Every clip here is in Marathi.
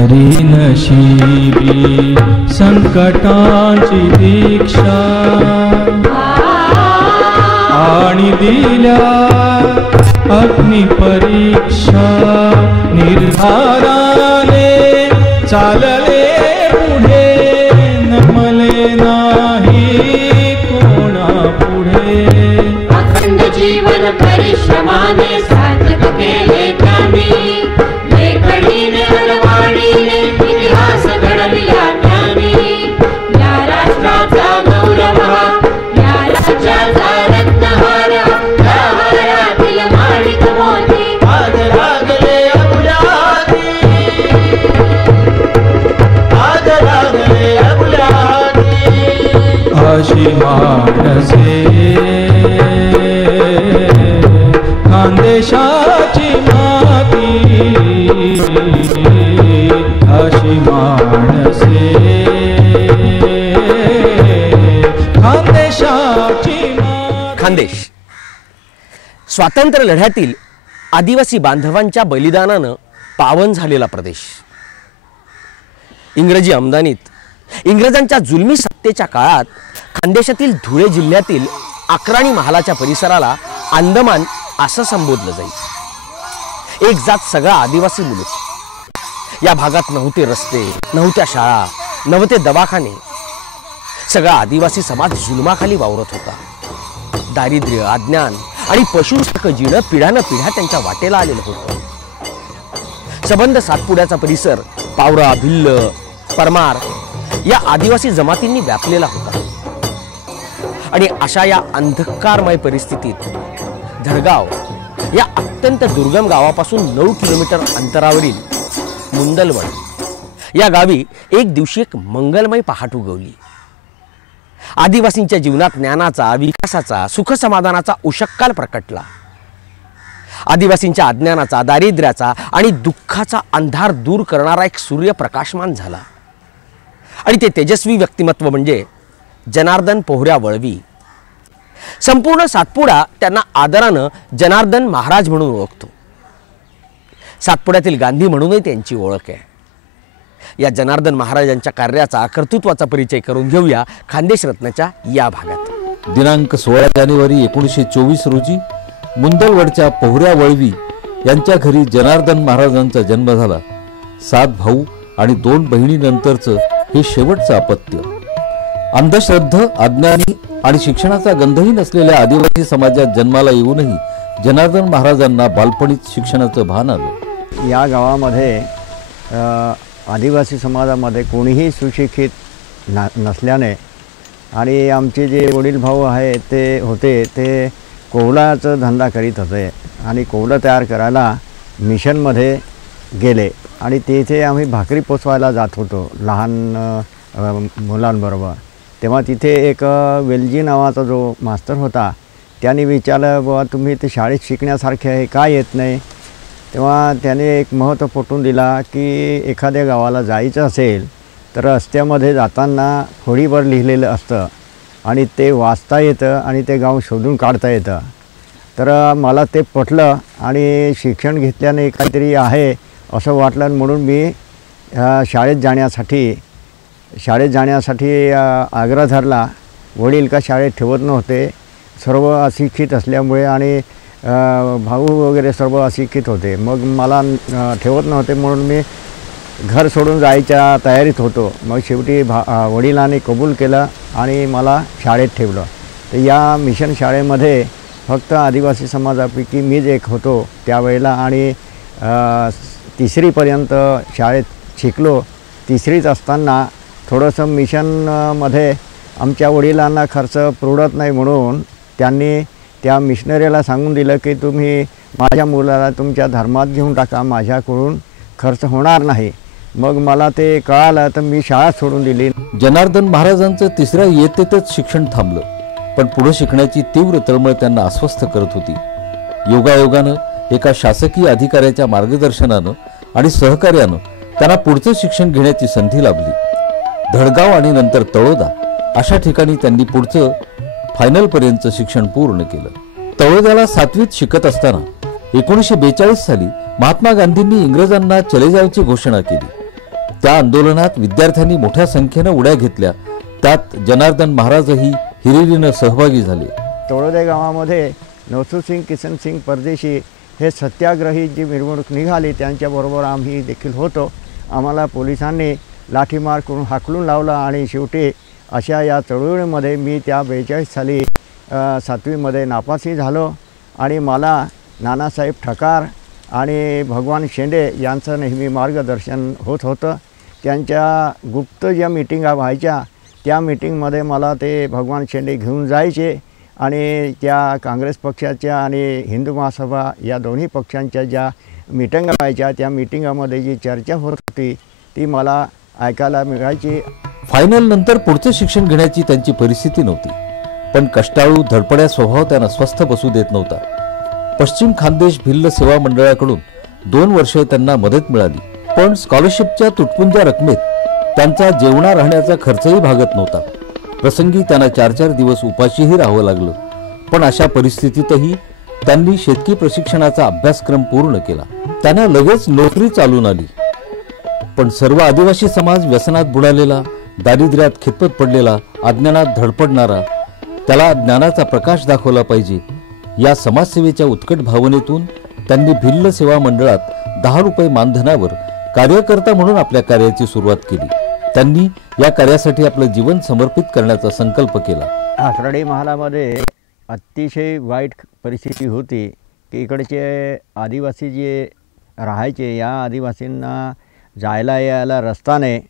हरी नशिबी संकटांची दीक्षा आणि दिल्या अग्नि परीक्षा निर्धाराने चालले पुढे नमले नाही कोणा पुढे अखंड जीवन परिश्रमाने सार्थक केले त्यांनी लेखणीने अनवाणीने इतिहास घडविला त्यांनी या राष्ट्राचा गौरव या राज्याचा रत्नहार या हारातील माणिक मोती आज लागले आपल्या हाती आज लागले आपल्या हाती अशी माणसे खानदेशाची माती अशी माणसे खानदेशाची माती। खानदेश स्वातंत्र्य लढ्यातील आदिवासी बांधवांच्या बलिदानानं पावन झालेला प्रदेश। इंग्रजी आमदानीत इंग्रजांच्या जुलमी सत्तेच्या काळात खानदेशातील धुळे जिल्ह्यातील अक्राणी महालाच्या परिसराला अंदमान असं संबोधलं जाईल। एक जात सगळा आदिवासी मुलूक। या भागात नव्हते रस्ते, नव्हत्या शाळा, नव्हते दवाखाने। सगळा आदिवासी समाज जुलमाखाली वावरत होता। दारिद्र्य, अज्ञान आणि पशुसारखं जीणं पिढ्यानं पिढ्या त्यांच्या वाटेला आलेलं होतं। सबंध सातपुड्याचा परिसर पावरा, भिल्ल, परमार या आदिवासी जमातींनी व्यापलेला होता। आणि अशा या अंधकारमय परिस्थितीत धडगाव या अत्यंत दुर्गम गावापासून 9 किलोमीटर अंतरावरील मुंदलवड या गावी एक दिवशी एक मंगलमय पहाट उगवली। आदिवासींच्या जीवनात ज्ञानाचा, विकासाचा, सुखसमाधानाचा उषक्काल प्रकटला। आदिवासींच्या अज्ञानाचा, दारिद्र्याचा आणि दुःखाचा अंधार दूर करणारा एक सूर्य प्रकाशमान झाला। आणि ते तेजस्वी व्यक्तिमत्व म्हणजे जनार्दन पोहऱ्या वळवी। संपूर्ण सातपुडा त्यांना आदरानं जनार्दन महाराज म्हणून ओळखतो। सातपुड्यातील गांधी म्हणूनही त्यांची ओळख आहे। या जनार्दन महाराजांच्या कार्याचा, कर्तृत्वाचा परिचय करून घेऊया खानदेश रत्नाच्या या भागात। दिनांक 16 जानेवारी 1924 रोजी मुंदलवडच्या पोहऱ्या वळवी यांच्या घरी जनार्दन महाराजांचा जन्म झाला। 7 भाऊ आणि 2 बहिणीनंतरचं हे शेवटचं अपत्य। अंधश्रद्ध, अज्ञानी आणि शिक्षणाचा गंधही नसलेल्या आदिवासी समाजात जन्माला येऊनही जनार्दन महाराजांना बालपणीच शिक्षणाचं भान आलं। या गावामध्ये आदिवासी समाजामध्ये कोणीही सुशिक्षित नसल्याने आणि आमचे जे वडील भाऊ होते ते कोवलाचा धंदा करीत होते आणि कोवलं तयार करायला मिशनमध्ये गेले आणि तिथे आम्ही भाकरी पोचवायला जात होतो लहान मुलांबरोबर। तेव्हा तिथे एक वेलजी नावाचा जो मास्तर होता त्याने विचारलं, बाबा तुम्ही ते शाळेत शिकण्यासारखे आहे, का येत नाही? तेव्हा त्याने एक महत्त्व पटवून दिला की एखाद्या गावाला जायचं असेल तर रस्त्यामध्ये जाताना होडीवर लिहिलेलं असतं आणि ते वाचता येतं आणि ते गाव शोधून काढता येतं। तर मला ते पटलं आणि शिक्षण घेतल्याने काहीतरी आहे असं वाटलं म्हणून मी शाळेत जाण्यासाठी आग्रह धरला। वडील का शाळेत ठेवत नव्हते, सर्व अशिक्षित असल्यामुळे आणि भाऊ वगैरे सर्व अशिक्षित होते। मग मला ठेवत नव्हते म्हणून मी घर सोडून जायच्या तयारीत होतो। मग शेवटी वडिलांनी कबूल केलं आणि मला शाळेत ठेवलं। तर या मिशन शाळेमध्ये फक्त आदिवासी समाजापैकी मीच एक होतो त्यावेळेला आणि 3रीपर्यंत शाळेत शिकलो। 3रीत असताना थोडंसं मिशनमध्ये आमच्या वडिलांना खर्च पुरत नाही म्हणून त्यांनी त्या मिशनरीला सांगून दिलं की तुम्ही माझ्या मुलाला तुमच्या धर्मात घेऊन टाका, माझ्याकडून खर्च होणार नाही। मग मला ते कळालं तर मी शाळा सोडून दिली। जनार्दन महाराजांचं 3ऱ्या इयत्तेतच शिक्षण थांबलं, पण पुढे शिकण्याची तीव्र तळमळ त्यांना अस्वस्थ करत होती। योगायोगानं एका शासकीय अधिकाऱ्याच्या मार्गदर्शनानं आणि सहकार्यानं त्यांना पुढचं शिक्षण घेण्याची संधी लाभली। धडगाव आणि नंतर तळोदा अशा ठिकाणी त्यांनी पुढचं फायनलपर्यंतचं शिक्षण पूर्ण केलं। तळोद्याला 7वीत शिकत असताना 1942 साली महात्मा गांधींनी इंग्रजांना चले जावची घोषणा केली। त्या आंदोलनात विद्यार्थ्यांनी मोठ्या संख्येनं उड्या घेतल्या. त्यात जनार्दन महाराजही हिरिरीनं सहभागी झाले. तळोदे गावामध्ये नवसूसिंग किसनसिंग परदेशी हे सत्याग्रही जी मिरवणूक निघाली त्यांच्याबरोबर आम्ही देखील होतो. आम्हाला पोलिसांनी लाठीमार करून हाकलून लावला आणि शेवटी अशा या चळवळीमध्ये मी त्या 42 साली 7वीमध्ये नापासी झालो आणि मला नानासाहेब ठकार आणि भगवान शेंडे यांचं नेहमी मार्गदर्शन होत होतं. त्यांच्या गुप्त ज्या मीटिंगा व्हायच्या त्या मीटिंगमध्ये मला ते भगवान शेंडे घेऊन जायचे आणि त्या काँग्रेस पक्षाच्या आणि हिंदू महासभा या दोन्ही पक्षांच्या ज्या मीटिंगा व्हायच्या त्या मीटिंगामध्ये जी चर्चा होत होती ती मला ऐकायला मिळायची. फायनल नंतर पुढचं शिक्षण घेण्याची त्यांची परिस्थिती नव्हती, पण कष्टाळू धडपड्या स्वभाव त्यांना स्वस्थ बसू देत नव्हता. पश्चिम खानदेश भिल्ल सेवा मंडळाकडून 2 वर्ष त्यांना मदत मिळाली, पण स्कॉलरशिपच्या तुटपुंज्या रकमेत त्यांचा जेवणा राहण्याचा खर्चही भागत नव्हता. प्रसंगी त्यांना 4-4 दिवस उपाशीही राहावं लागलं. पण अशा परिस्थितीतही त्यांनी शेतकी प्रशिक्षणाचा अभ्यासक्रम पूर्ण केला. त्यांना लगेच नोकरी चालून आली. पण सर्व आदिवासी समाज व्यसनात बुडालेला, दारिद्र्यात खितपत पडलेला, अज्ञानात धडपडणारा, त्याला ज्ञानाचा प्रकाश दाखवला पाहिजे या समाजसेवेच्या उत्कट भावनेतून त्यांनी भिल्ल सेवा मंडळात 10 रुपये मानधनावर कार्यकर्ता म्हणून आपल्या कार्याची सुरुवात केली. त्यांनी या कार्यासाठी आपलं जीवन समर्पित करण्याचा संकल्प केला. आसराडी महालामध्ये अतिशय वाईट परिस्थिती होती की इकडचे आदिवासी जे राहायचे या आदिवासींना जायला यायला रस्ता नाही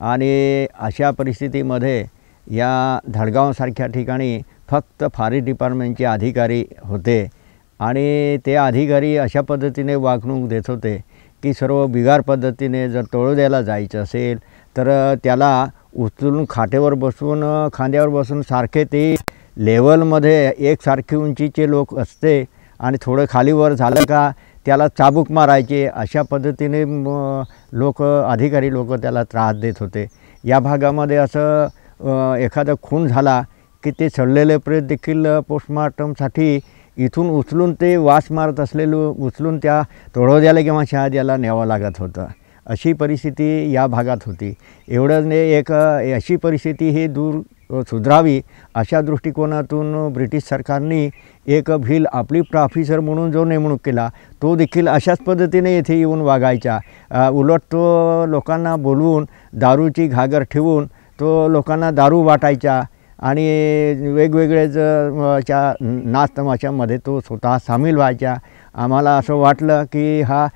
आणि अशा परिस्थितीमध्ये या धडगावसारख्या ठिकाणी फक्त फॉरेस्ट डिपार्टमेंटचे अधिकारी होते आणि ते अधिकारी अशा पद्धतीने वागणूक देत होते की सर्व बिगार पद्धतीने जर तळोद्याला जायचं असेल तर त्याला उचलून खाटेवर बसवून खांद्यावर बसून सारखे ते लेवलमध्ये एकसारखी उंचीचे लोक असते आणि थोडं खालीवर झालं का त्याला चाबूक मारायचे. अशा पद्धतीने अधिकारी लोक त्याला त्रास देत होते. या भागामध्ये असं एखादा खून झाला की ते सडलेले प्रेत देखील पोस्टमॉर्टमसाठी इथून उचलून ते वास मारत असलेलं उचलून त्या तळोद्याला किंवा शहाद्याला न्यावं लागत होतं. अशी परिस्थिती या भागात होती. एवढंच नाही, एक अशी परिस्थिती ही दूर सुधारावी अशा दृष्टिकोनातून ब्रिटिश सरकारने एक भिल आपली ऑफिसर म्हणून जो नेमणूक केला तो देखील अशाच पद्धतीने येथे येऊन वागायचा. उलट तो लोकांना बोलवून दारूची घागर ठेवून तो लोकांना दारू वाटायचा आणि वेगवेगळेच नाच तमाशामध्ये तो स्वतः सामील व्हायचा. आम्हाला असं वाटलं की हा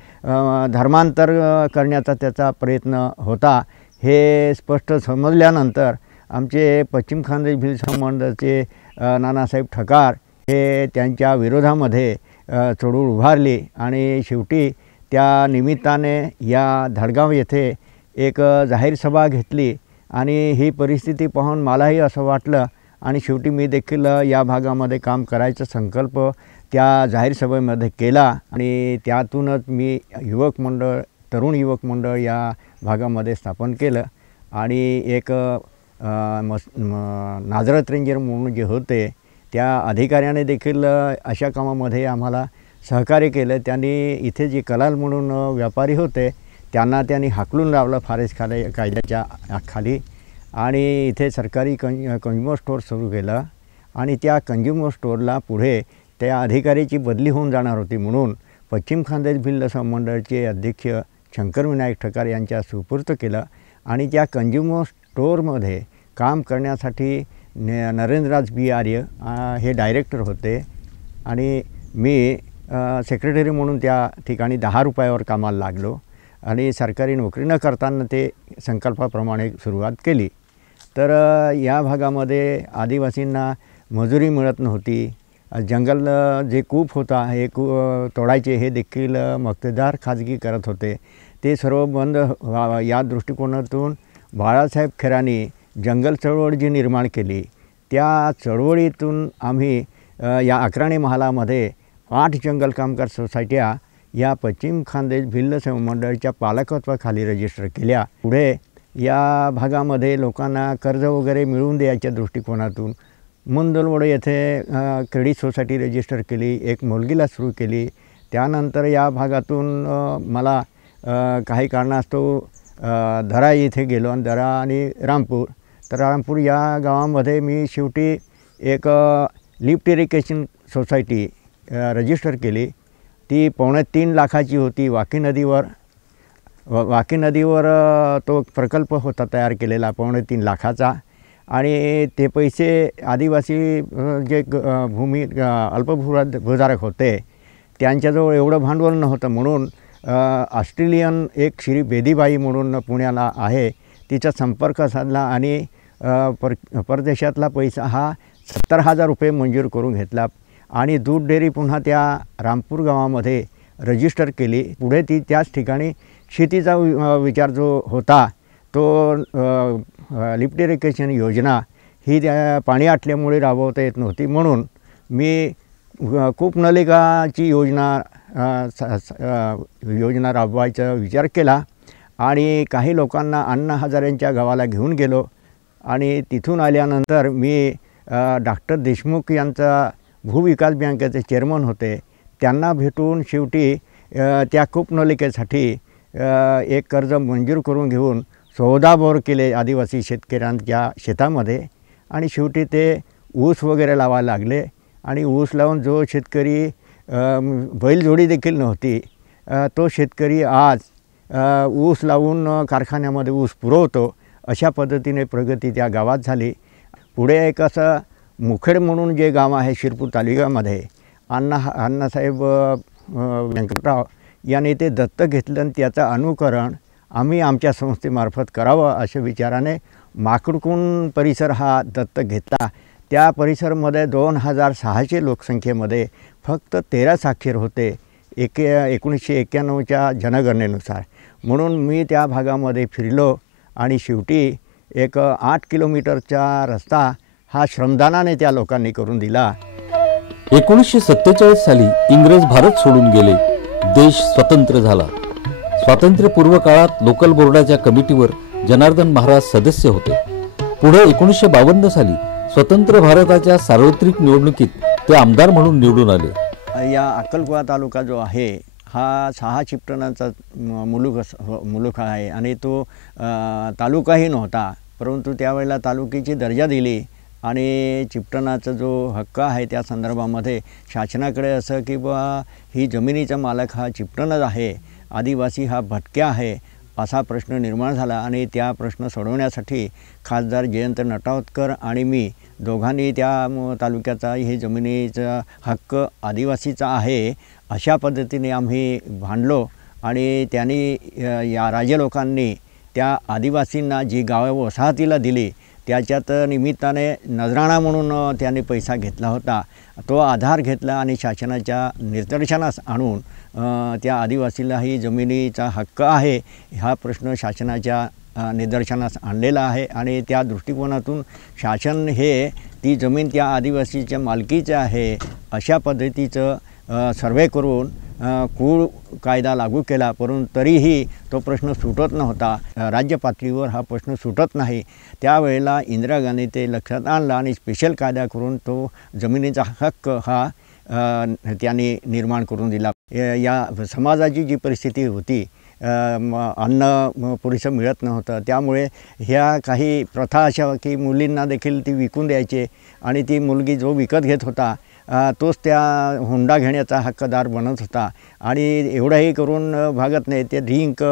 धर्मांतर करण्याचा त्याचा प्रयत्न होता. हे स्पष्ट समजल्यानंतर आमचे पश्चिम खानदेश भिल्ल सेवा मंडळाचे नानासाहेब ठकार हे त्यांच्या विरोधामध्ये चळवळ उभारली आणि शेवटी त्या निमित्ताने या धडगाव येथे एक जाहीर सभा घेतली आणि ही परिस्थिती पाहून मलाही असं वाटलं आणि शेवटी मी देखील या भागामध्ये काम करायचा संकल्प त्या जाहीर सभेमध्ये केला आणि त्यातूनच मी तरुण युवक मंडळ या भागामध्ये स्थापन केलं आणि एक नाजरत रेंजर म्हणून जे होते त्या अधिकाऱ्याने देखील अशा कामामध्ये आम्हाला सहकार्य केलं. त्यांनी इथे जे कलाल म्हणून व्यापारी होते त्यांनी हाकलून लावलं फॉरेस्ट कायद्याच्या खाली आणि इथे सरकारी कंझ्युमर स्टोअर सुरू केलं आणि त्या कंझ्युमर स्टोअरला पुढे त्या अधिकाऱ्याची बदली होऊन जाणार होती म्हणून पश्चिम खानदेश भिल्ल सेवा मंडळाचे अध्यक्ष शंकर विनायक ठकार यांच्या सुपूर्द केलं आणि त्या कंझ्युमर स्टोअरमध्ये काम करण्यासाठी नरेंद्रराज बी आर्य हे डायरेक्टर होते आणि मी सेक्रेटरी म्हणून त्या ठिकाणी 10 रुपयावर कामाला लागलो आणि सरकारी नोकरी न करताना ते संकल्पाप्रमाणे सुरुवात केली. तर या भागामध्ये आदिवासींना मजुरी मिळत नव्हती. जंगल जे कूप होता हे तोडायचे हे देखील मक्तेदार खाजगी करत होते. ते सर्व बंद या दृष्टिकोनातून बाळासाहेब खेरानी जंगल चळवळ जी निर्माण केली त्या चळवळीतून आम्ही या अक्राणी महालामध्ये 8 जंगल कामगार सोसायट्या या पश्चिम खानदेश भिल्ल सेवा मंडळाच्या पालकत्वाखाली रजिस्टर केल्या. पुढे या भागामध्ये लोकांना कर्ज वगैरे मिळवून द्यायच्या दृष्टिकोनातून मुंदलवड येथे क्रेडिट सोसायटी रजिस्टर केली, एक मुलगीला सुरू केली. त्यानंतर या भागातून मला काही कारणास्तव दरा येथे गेलो आणि दरा आणि रामपूर. तर रामपूर या गावामध्ये मी शेवटी एक लिफ्ट इरिगेशन सोसायटी रजिस्टर केली. ती 3.25 लाखाची होती. वाकी नदीवर तो प्रकल्प होता तयार केलेला 3.25 लाखाचा. आणि ते पैसे आदिवासी जे भूधारक होते त्यांच्याजवळ एवढं भांडवल नव्हतं. म्हणून ऑस्ट्रेलियन एक श्री बेदीबाई म्हणून पुण्याला आहे, तिचा संपर्क साधला आणि परदेशातला पैसा हा 70,000 रुपये मंजूर करून घेतला. आणि दूध डेअरी पुन्हा त्या रामपूर गावामध्ये रजिस्टर केली. पुढे ती त्याच ठिकाणी शेतीचा विचार जो होता तो लिफ्ट इरिगेशन योजना ही त्या पाणी आटल्यामुळे राबवता येत नव्हती. म्हणून मी कूपनलिकाची योजना राबवायचा विचार केला आणि काही लोकांना अण्णा हजारेंच्या गावाला घेऊन गेलो. आणि तिथून आल्यानंतर मी डॉक्टर देशमुख यांचा भूविकास बँकेचे चेअरमन होते, त्यांना भेटून शेवटी त्या कूपनलिकेसाठी एक कर्ज मंजूर करून घेऊन 14 बोर केले आदिवासी शेतकऱ्यांच्या शेतामध्ये. आणि शेवटी ते ऊस वगैरे लावायला लागले. आणि ऊस लावून जो शेतकरी बैलजोडी देखील नव्हती तो शेतकरी आज ऊस लावून कारखान्यामध्ये ऊस पुरवतो. अशा पद्धतीने प्रगती त्या गावात झाली. पुढे एक असं मुखेड म्हणून जे गाव आहे शिरपूर तालुक्यामध्ये अण्णासाहेब व्यंकटराव यांनी ते दत्तक घेतलं आणि त्याचं अनुकरण आम्ही आमच्या संस्थेमार्फत करावं अशा विचाराने माकडकुण परिसर हा दत्तक घेतला. त्या परिसरमध्ये 2600 लोकसंख्येमध्ये फक्त 13 साक्षर होते 1991च्या जनगणनेनुसार. म्हणून मी त्या भागामध्ये फिरलो आणि शेवटी एक 8 किलोमीटरचा रस्ता हा श्रमदानाने त्या लोकांनी करून दिला. 1947 साली इंग्रज भारत सोडून गेले. देश स्वतंत्र झाला. स्वातंत्र्यपूर्व काळात लोकल बोर्डाच्या कमिटीवर जनार्दन महाराज सदस्य होते. पुढे 1952 साली स्वतंत्र भारताच्या सार्वत्रिक निवडणुकीत ते आमदार म्हणून निवडून आले. या अक्कलकुवा तालुका जो आहे हा 6 चिपटणाचा मुलूक आहे आणि तो तालुकाही नव्हता, परंतु त्यावेळेला तालुक्याची दर्जा दिली. आणि चिपटणाचा जो हक्क आहे त्या संदर्भामध्ये शासनाकडे असं की बा ही जमिनीचा मालक हा चिपटणच आहे, आदिवासी हा भटक्या आहे असा प्रश्न निर्माण झाला. आणि त्या प्रश्न सोडवण्यासाठी खासदार जयंत नटावतकर आणि मी दोघांनी त्या तालुक्याचा हे जमिनीचा हक्क आदिवासीचा आहे अशा पद्धतीने आम्ही भांडलो. आणि त्यांनी या राज्य लोकांनी त्या आदिवासींना जी गावे वसाहतीला दिली त्याच्यात निमित्ताने नजराणा म्हणून त्यांनी पैसा घेतला होता. तो आधार घेतला आणि शासनाच्या निदर्शनास आणून त्या आदिवासीलाही जमिनीचा हक्क आहे हा प्रश्न शासनाच्या निदर्शनास आणलेला आहे. आणि त्या दृष्टिकोनातून शासन हे ती जमीन त्या आदिवासीच्या मालकीचं आहे अशा पद्धतीचं सर्वे करून कूळ कायदा लागू केला. परंतु तरीही तो प्रश्न सुटत नव्हता. राज्य पातळीवर हा प्रश्न सुटत नाही. त्यावेळेला इंदिरा गांधी ते लक्षात आणला आणि स्पेशल कायदा करून तो जमिनीचा हक्क हा त्यांनी निर्माण करून दिला. या समाजाची जी परिस्थिती होती अन्न पुरेसं मिळत नव्हतं, त्यामुळे ह्या काही प्रथा अशा की मुलींना देखील ती विकून द्यायचे आणि ती मुलगी जो विकत घेत होता तोच त्या हुंडा घेण्याचा हक्कदार बनत होता. आणि एवढंही करून भागत नाही. ते ढिंक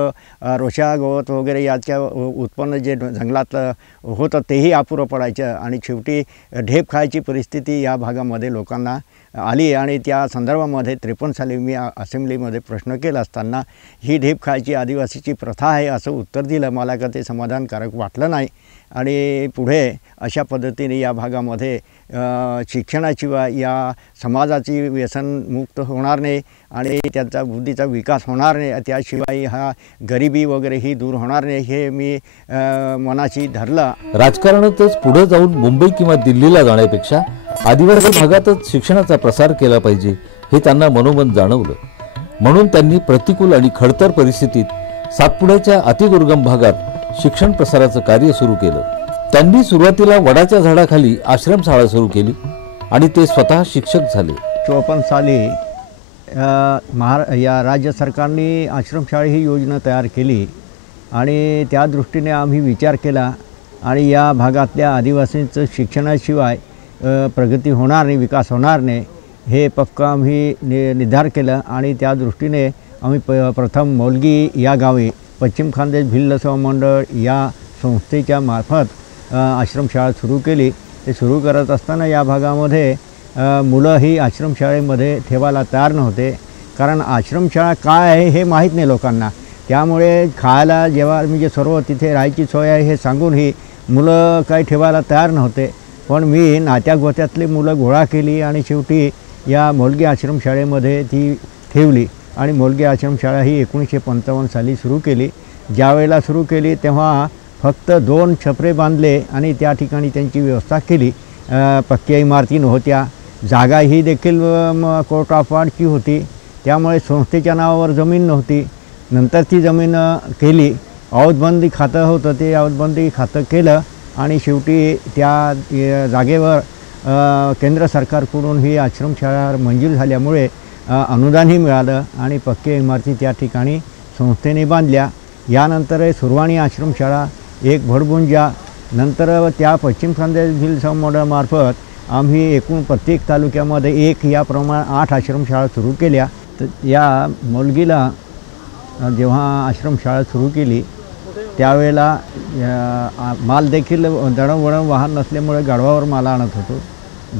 रोषा गवत वगैरे याच्या उत्पन्न जे जंगलातलं होतं तेही अपुरं पडायचं आणि शेवटी ढेप खायची परिस्थिती या भागामध्ये लोकांना आली. आणि त्या संदर्भामध्ये 53 साली मी असेंब्लीमध्ये प्रश्न केला असताना ही ढेप खायची आदिवासीची प्रथा आहे असं उत्तर दिलं. मला का ते समाधानकारक वाटलं नाही. आणि पुढे अशा पद्धतीने या भागामध्ये शिक्षणाशिवाय या समाजाची व्यसनमुक्त होणार नाही आणि त्यांचा बुद्धीचा विकास होणार नाही. त्याशिवाय हा गरिबी वगैरेही दूर होणार नाही हे मी मनाशी धरलं. राजकारणातच पुढे जाऊन मुंबई किंवा दिल्लीला जाण्यापेक्षा आदिवासी भागातच शिक्षणाचा प्रसार केला पाहिजे हे त्यांना मनोमन जाणवलं. म्हणून त्यांनी प्रतिकूल आणि खडतर परिस्थितीत सातपुड्याच्या अतिदुर्गम भागात शिक्षण प्रसाराचं कार्य सुरू केलं. त्यांनी सुरुवातीला वडाच्या झाडाखाली आश्रमशाळा सुरू केली आणि ते स्वतः शिक्षक झाले. 54 साली या राज्य सरकारने आश्रमशाळा ही योजना तयार केली आणि त्या दृष्टीने आम्ही विचार केला आणि या भागातल्या आदिवासींचं शिक्षणाशिवाय प्रगती होणार नाही, विकास होणार नाही, हे पक्का आम्ही निर्धार केला. आणि त्या दृष्टीने आम्ही प्रथम मौलगी या गावी पश्चिम खानदेश भिल्ल सेवा मंडळ या संस्थेच्या मार्फत आश्रमशाळा सुरू केली. ते सुरू करत असताना या भागामध्ये मुलं ही आश्रमशाळेमध्ये ठेवायला तयार नव्हते, कारण आश्रमशाळा काय आहे हे माहीत नाही लोकांना. त्यामुळे खायला जेव्हा म्हणजे सर्व तिथे राहायची सोय आहे हे सांगूनही मुलं काही ठेवायला तयार नव्हते. पण मी नात्या गोत्यातली मुलं गोळा केली आणि शेवटी या मौलगी आश्रमशाळेमध्ये ती ठेवली. आणि मौलगी आश्रमशाळा ही 1955 साली सुरू केली. ज्यावेळेला सुरू केली तेव्हा फक्त 2 छपरे बांधले आणि त्या ठिकाणी त्यांची व्यवस्था केली. पक्क्या इमारती नव्हत्या, जागा ही देखील कोर्ट ऑफ वॉर्डची होती, त्यामुळे संस्थेच्या नावावर जमीन नव्हती. नंतर ती जमीन केली, औदबंदी खातं होतं, ते औदबंदी खातं केलं आणि शेवटी त्या जागेवर केंद्र सरकारकडून ही आश्रमशाळा मंजूर झाल्यामुळे अनुदानही मिळालं आणि पक्क्या इमारती त्या ठिकाणी संस्थेने बांधल्या. यानंतर सुरवाणी आश्रमशाळा, एक भडगुंजा, नंतर त्या पश्चिम खानदेश भिल्ल सेवा मंडळामार्फत आम्ही एकूण प्रत्येक तालुक्यामध्ये एक याप्रमाणे 8 आश्रमशाळा सुरू केल्या. तर या मौलगीला जेव्हा आश्रमशाळा सुरू केली त्यावेळेला माल देखील दळणवळण वाहन नसल्यामुळे गाढवावर माल आणत होतो,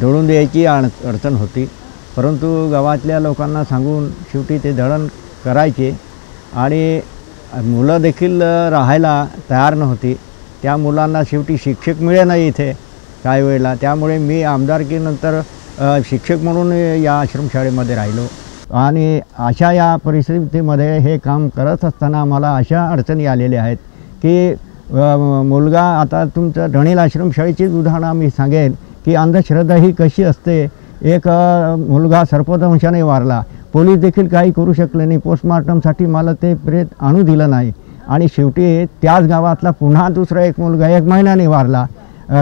दळून द्यायची अडचण होती. परंतु गावातल्या लोकांना सांगून शेवटी ते दळण करायचे आणि मुलं देखील राहायला तयार नव्हती. त्या मुलांना शेवटी शिक्षक मिळे नाही इथे काही वेळेला. त्यामुळे मी आमदारकीनंतर शिक्षक म्हणून या आश्रमशाळेमध्ये राहिलो आणि अशा या परिस्थितीमध्ये हे काम करत असताना आम्हाला अशा अडचणी आलेल्या आहेत की मुलगा, आता तुमचं ढणील आश्रमशाळेचीच उदाहरणं मी सांगेन की अंधश्रद्धा ही कशी असते. एक मुलगा सर्पदंशाने वारला, पोलीस देखील काही करू शकले नाही, पोस्टमॉर्टमसाठी मला ते प्रेत आणू दिलं नाही आणि शेवटी त्याच गावातला पुन्हा दुसरा एक मुलगा 1 महिन्याने वारला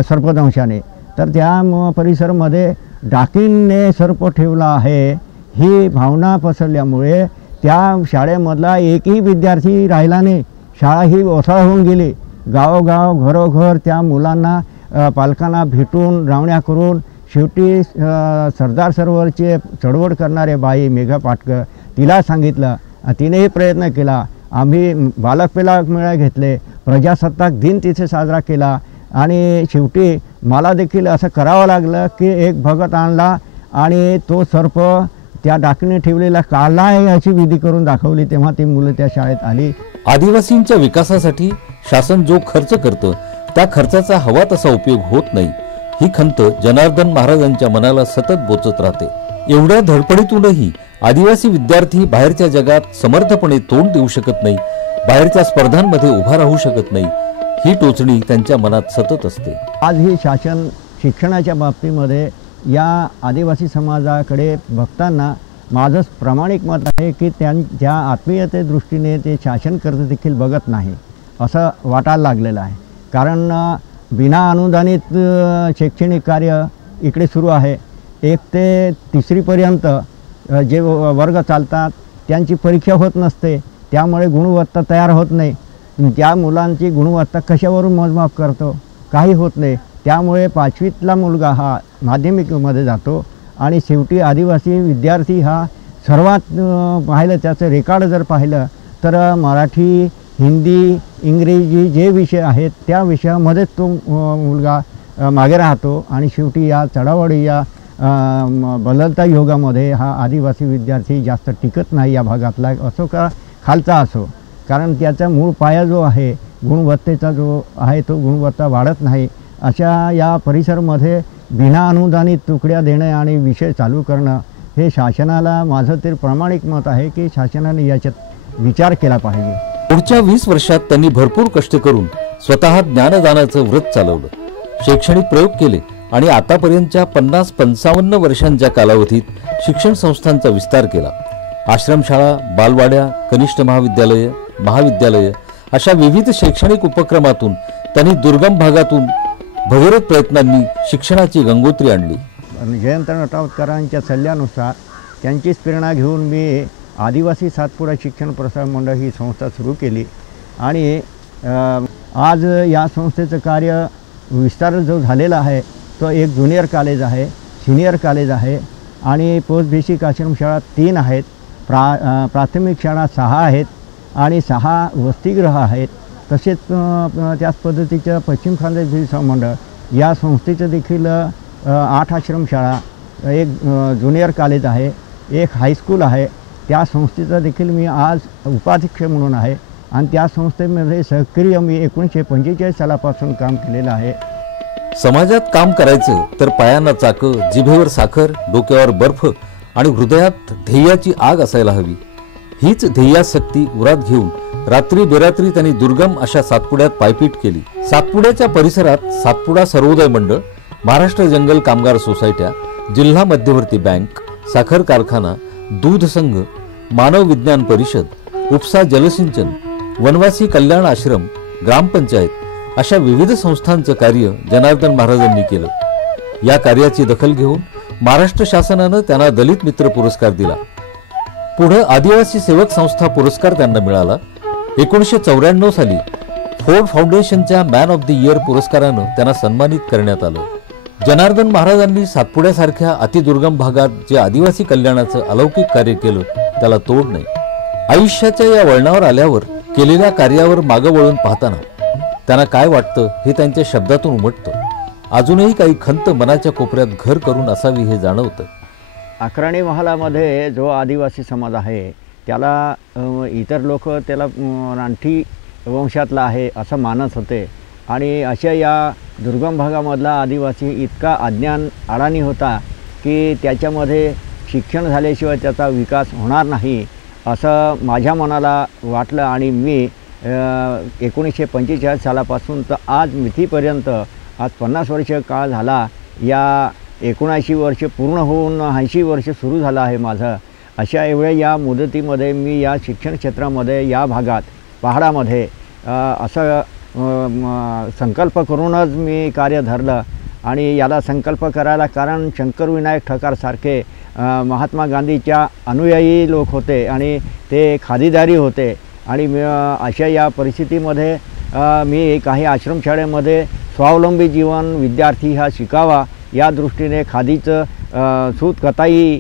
सर्पदंशाने. तर त्या परिसरामध्ये डाकीने सर्प ठेवला आहे ही भावना पसरल्यामुळे त्या शाळेमधला एकही विद्यार्थी राहिला नाही. शाळा ही ओसाळ होऊन गेली. गावोगाव घरोघर त्या मुलांना पालकांना भेटून रावण्या करून शेवटी सरदार सरोवरची चळवळ करणारे बाई मेघा पाटकर, तिला सांगितलं, तिनेही प्रयत्न केला. आम्ही बालक मेळा घेतले, प्रजासत्ताक दिन तिथे साजरा केला आणि शेवटी मला देखील असं करावं लागलं की एक भगत आणला आणि तो सर्प त्या डाकीने ठेवलेला काढला आहे अशी विधी करून दाखवली. तेव्हा ती मुलं त्या शाळेत आली. आदिवासींच्या विकासासाठी शासन जो खर्च करतं त्या खर्चाचा हवा तसा उपयोग होत नाही, ही खंत जनार्दन महाराजांच्या मनाला सतत बोचत राहते. एवढ्या धडपडीतूनही आदिवासी विद्यार्थी बाहेरच्या जगात समर्थपणे तोंड देऊ शकत नाही, बाहेरच्या स्पर्धांमध्ये उभा राहू शकत नाही, ही टोचणी त्यांच्या मनात सतत असते. आज ही शासन शिक्षणाच्या बाबतीमध्ये या आदिवासी समाजाकडे बघताना माझं प्रामाणिक मत आहे की त्यांच्या आत्मीयते दृष्टीने ते शासन कर्ज देखील बघत नाही असं वाटायला लागलेलं आहे. कारण बिना अनुदानित शैक्षणिक कार्य इकडे सुरू आहे. 1 ते 3री पर्यंत जे वर्ग चालतात त्यांची परीक्षा होत नसते, त्यामुळे गुणवत्ता तयार होत नाही. त्या मुलांची गुणवत्ता कशावरून मोजमाप करतो, काही होत नाही. त्यामुळे 5वीतला मुलगा हा माध्यमिकमध्ये जातो आणि शेवटी आदिवासी विद्यार्थी हा सर्वात पाहिलं त्याचं रेकॉर्ड जर पाहिलं तर मराठी, हिंदी, इंग्रजी जे विषय आहेत त्या विषयामध्येच तो मुलगा मागे राहतो आणि शेवटी या चढावडी या बदलत्या युगामध्ये हा आदिवासी विद्यार्थी जास्त टिकत नाही या भागातला असो का खालचा असो. कारण त्याचा मूळ पाया जो आहे गुणवत्तेचा जो आहे तो गुणवत्ता वाढत नाही. अशा या परिसरामध्ये बिना अनुदानित तुकड्या देणं आणि विषय चालू करणं हे शासनाला, माझं तर प्रामाणिक मत आहे की शासनाने याच्यात विचार केला पाहिजे. पुढच्या 20 वर्षात त्यांनी भरपूर कष्ट करून स्वतः ज्ञानदानाचं व्रत चालवलं, शैक्षणिक प्रयोग केले आणि आतापर्यंतच्या 50-55 वर्षांच्या कालावधीत शिक्षण संस्थांचा विस्तार केला. आश्रमशाळा, बालवाड्या, कनिष्ठ महाविद्यालय, महाविद्यालय अशा विविध शैक्षणिक उपक्रमातून त्यांनी दुर्गम भागातून भगीरथ प्रयत्नांनी शिक्षणाची गंगोत्री आणली. जयंत नटावकरांच्या सल्ल्यानुसार त्यांचीच प्रेरणा घेऊन मी आदिवासी सातपुडा शिक्षण प्रसार मंडळ ही संस्था सुरू केली आणि आज या संस्थेचं कार्य विस्तार जो झालेला आहे तो एक ज्युनियर कॉलेज आहे, सिनियर कॉलेज आहे आणि पोस्ट बेसिक आश्रमशाळा 3 आहेत, प्राथमिक शाळा 6 आहेत आणि 6 वसतिगृह आहेत. तसेच त्याच पद्धतीच्या पश्चिम खानदेश विकास मंडळ या संस्थेचं देखील 8 आश्रमशाळा, एक ज्युनियर कॉलेज आहे, एक हायस्कूल आहे. त्या संस्थेचा देखील मी आज उपाध्यक्ष म्हणून आहे आणि त्या संस्थेमध्ये सक्रिय मी 1945 सालापासून काम केलेलं आहे. समाजात काम करायचं तर पायांना चाकं, जिभेवर साखर, डोक्यावर बर्फ आणि हृदयात ध्येयाची आग असायला हवी. हीच ध्येयासक्ती उरात घेऊन रात्री बेरात्री त्यांनी दुर्गम अशा सातपुड्यात पायपीट केली. सातपुड्याच्या परिसरात सातपुडा सर्वोदय मंडळ, महाराष्ट्र जंगल कामगार सोसायट्या, जिल्हा मध्यवर्ती बँक, साखर कारखाना, दूध संघ, मानव विज्ञान परिषद, उपसा जलसिंचन, वनवासी कल्याण आश्रम, ग्रामपंचायत अशा विविध संस्थांचं कार्य जनार्दन महाराजांनी केलं. या कार्याची दखल घेऊन महाराष्ट्र शासनानं त्यांना दलित मित्र पुरस्कार दिला. पुढे आदिवासी सेवक संस्था पुरस्कार त्यांना मिळाला. 1994 साली फोर्ड फाउंडेशनच्या मॅन ऑफ द इयर पुरस्कारानं त्यांना सन्मानित करण्यात आलं. जनार्दन महाराजांनी सातपुड्यासारख्या अतिदुर्गम भागात जे आदिवासी कल्याणाचं अलौकिक कार्य केलं त्याला तोड नाही. आयुष्याच्या या वळणावर आल्यावर केलेल्या कार्यावर मागं वळून पाहताना त्यांना काय वाटतं हे त्यांच्या शब्दातून उमटतं. अजूनही काही खंत मनाच्या कोपऱ्यात घर करून असावी हे जाणवतं. अक्राणी महालामध्ये जो आदिवासी समाज आहे त्याला इतर लोक त्याला रानटी वंशातला आहे असं मानत होते आणि अशा या दुर्गम भागामधला आदिवासी इतका अज्ञान अडाणी होता की त्याच्यामध्ये शिक्षण झाल्याशिवाय त्याचा विकास होणार नाही असं माझ्या मनाला वाटलं आणि मी 1945 सालापासून तर आज मितीपर्यंत आज 50 वर्ष काळ झाला. या 79 वर्ष पूर्ण होऊन 80 वर्ष सुरू झालं आहे माझं. अशा एवढ्या या मुदतीमध्ये मी या शिक्षण क्षेत्रामध्ये या भागात पहाडामध्ये असं संकल्प करूनच मी कार्य धरलं आणि याला संकल्प करायला कारण शंकरविनायक ठकारसारखे महात्मा गांधीच्या अनुयायी लोक होते आणि ते खादीदारी होते आणि अशा या परिस्थितीमध्ये मी काही आश्रमशाळेमध्ये स्वावलंबी जीवन विद्यार्थी हा शिकावा या दृष्टीने खादीचं सूत कताई,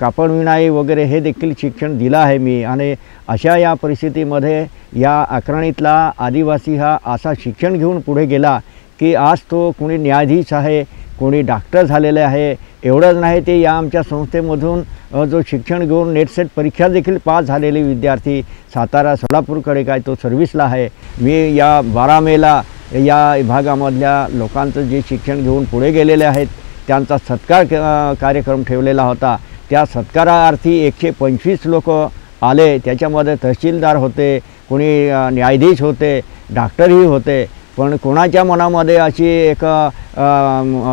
कापड विणाई वगैरे हे देखील शिक्षण दिलं आहे मी. आणि अशा या परिस्थितीमध्ये या अक्राणीतला आदिवासी हा असा शिक्षण घेऊन पुढे गेला की आज तो कोणी न्यायाधीश आहे, कोणी डॉक्टर झालेले आहे. एवढंच नाही ते या आमच्या संस्थेमधून जो शिक्षण घेऊन नेट सेट परीक्षा देखील पास झालेले विद्यार्थी सातारा सोलापूरकडे काय तो सर्व्हिसला आहे. मी या 12 मेला या भागामधल्या लोकांचं जे शिक्षण घेऊन पुढे गेलेले आहेत त्यांचा सत्कार कार्यक्रम ठेवलेला होता. त्या सत्कारार्थी 125 लोक आले. त्याच्यामध्ये तहसीलदार होते, कोणी न्यायाधीश होते, डॉक्टरही होते. पण कोणाच्या मनामध्ये अशी एक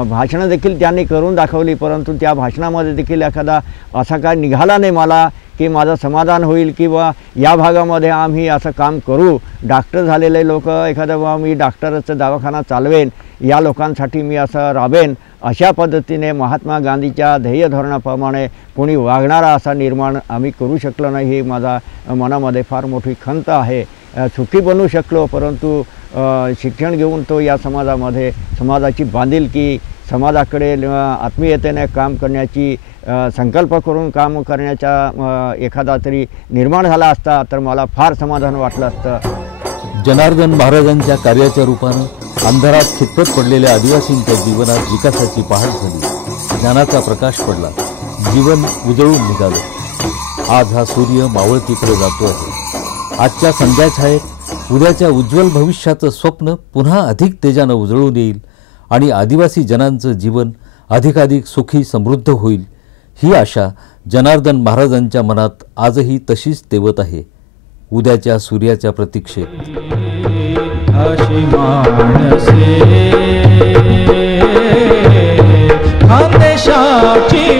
भाषणं देखील त्यांनी करून दाखवली परंतु त्या भाषणामध्ये देखील एखादा असा काय निघाला नाही मला की माझं समाधान होईल किंवा या भागामध्ये आम्ही असं काम करू. डॉक्टर झालेले लोक एखादा मी डॉक्टरचं दवाखाना चालवेन, या लोकांसाठी मी असं राबेन अशा पद्धतीने महात्मा गांधीच्या ध्येय धोरणाप्रमाणे कोणी वागणारा असा निर्माण आम्ही करू शकलो नाही. ही माझा मनामध्ये फार मोठी खंत आहे. सुखी बनू शकलो परंतु शिक्षण घेऊन तो या समाजामध्ये समाजाची बांधिलकी, समाजाकडे आत्मीयतेने काम करण्याची संकल्प करून काम करण्याचा एखादा तरी निर्माण झाला असता तर मला फार समाधान वाटलं असतं. जनार्दन महाराजांच्या कार्याच्या रूपानं अंधारात खितपत पडलेल्या आदिवासींच्या जीवनात विकासाची पहाट झाली. ज्ञानाचा प्रकाश पडला, जीवन उजळून निघालं. आज हा सूर्य मावळतीकडे जातो आहे. आजच्या संध्याछायेत उद्याच्या उज्ज्वल भविष्याचं स्वप्न पुन्हा अधिक तेजानं उजळून येईल आणि आदिवासी जनांचं जीवन अधिकाधिक सुखी समृद्ध होईल ही आशा जनार्दन महाराजांच्या मनात आजही तशीच तेवत आहे. उद्याच्या सूर्याच्या प्रतीक्षेत अशी माणसे खानदेशाची